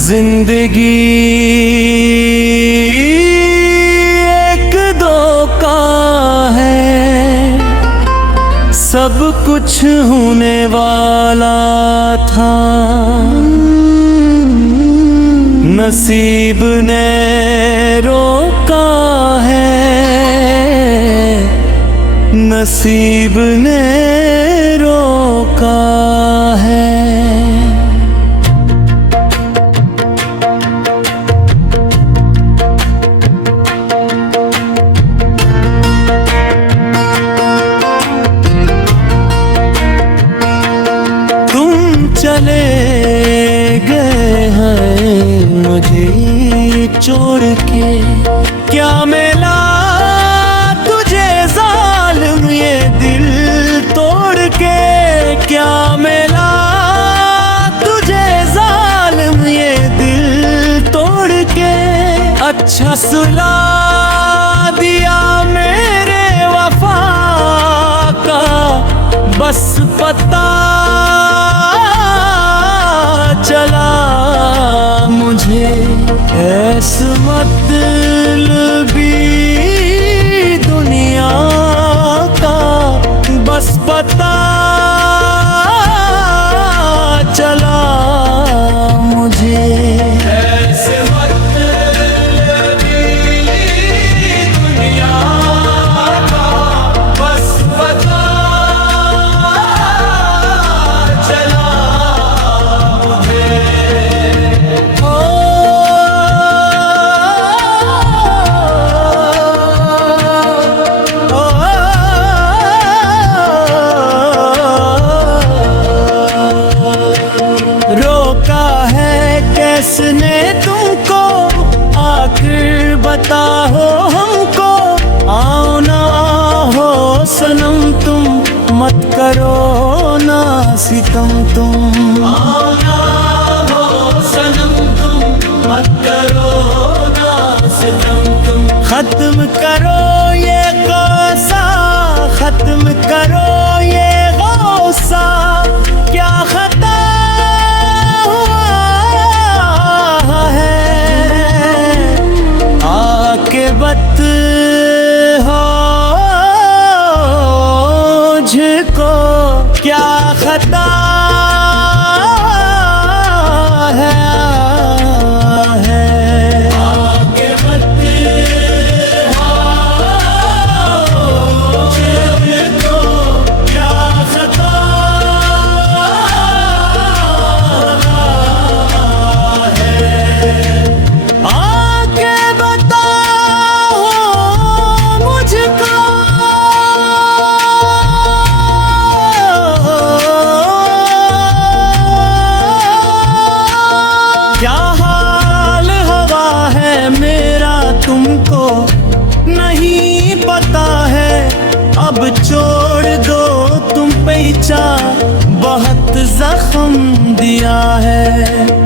जिंदगी एक दो का है, सब कुछ होने वाला था, नसीब ने रोका है, नसीब ने रोका है। चले गए हैं मुझे छोड़ के, क्या मिला तुझे जालिम ये दिल तोड़ के, क्या मिला तुझे जालिम ये दिल तोड़ के। अच्छा सुला दिया मेरे वफा का बस पता चला मुझे, ऐस मतलबी दुनिया का बस पता चला मुझे, ऐसे मतलबी दुनिया का बस पता चला। रोका है किसने तुमको, आखिर बताओ हमको, आओ ना हो सनम तुम, मत करो ना सितम तुम, आओ ना हो सनम तुम, मत करो ना सितम तुम। खत्म करो ये ग़ौसा, खत्म करो ये ग़ौसा, क्या खता आक़िबत हो मुझको, क्या खता है आक़िबत हो मुझको, क्या खता है। आके बताओ मुझको, क्या हाल हवा है मेरा तुमको नहीं पता है, अब छोड़ दो तुम पहचा बहुत जख्म दिया है।